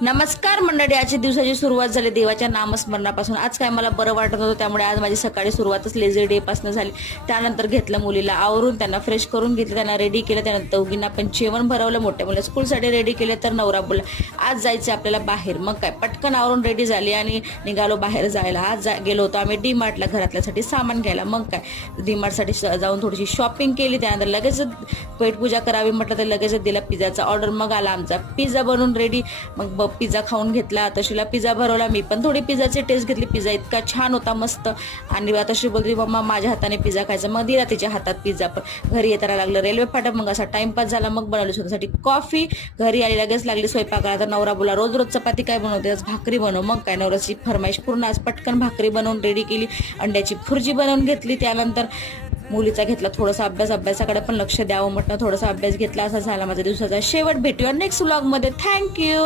नमस्कार मंडळी, आजच्या दिवसाची सुरुवात झाली देवाच्या नामस्मरणापासून. आज काय मला बरं वाटत होतं, त्यामुळे आज माझी सकाळी सुरुवातच लेझी डे पासून झाली. त्यानंतर घेतलं मुलीला आवरून, त्यांना फ्रेश करून घेतलं, त्यांना रेडी केलं. त्यानंतर दोघींना पण जेवण भरवलं. मोठ्या मुलं स्कूलसाठी रेडी केले, तर नवरा बोलला आज जायचं आपल्याला बाहेर. मग काय पटकन आवरून रेडी झाली आणि निघालो बाहेर जायला. आज गेलो होतो आम्ही डी मार्टला घरातल्यासाठी सामान घ्यायला. मग काय डी मार्टसाठी जाऊन थोडीशी शॉपिंग केली. त्यानंतर लगेच पेटपूजा करावी म्हटलं तर लगेच दिला पिझ्झाचा ऑर्डर. मग आला आमचा पिझ्झा बनवून रेडी. मग पिझ्झा खाऊन घेतला. तशीला पिझ्झा भरवला. मी पण थोडी पिझ्झाची टेस्ट घेतली. पिझ्झा इतका छान होता, मस्त. आणि तशी बोलली मम्मा माझ्या हाताने पिझ्झा खायचा. मग दिला तिच्या हातात पिझ्झा. पण घरी येताना लागलं रेल्वे फाटक. मग असा टाइमपास झाला. मग बनवली स्वतःसाठी कॉफी. घरी आली लगेच लागली स्वयंपाकाला. तर नवरा बोला रोज रोज चपाती काय बनवते, आज भाकरी बनव. मग काय नवऱ्याची फरमाईश पूर्ण. आज पटकन भाकरी बनवून रेडी केली. अंड्याची भुर्जी बनवून घेतली. त्यानंतर मुलीचा घेतला थोडासा अभ्यास. अभ्यासाकडे पण लक्ष द्यावं म्हटलं, थोडासा अभ्यास घेतला. असा झाला माझ्या दिवसाचा शेवट. भेटूया नेक्स्ट व्लॉग मध्ये. थँक्यू.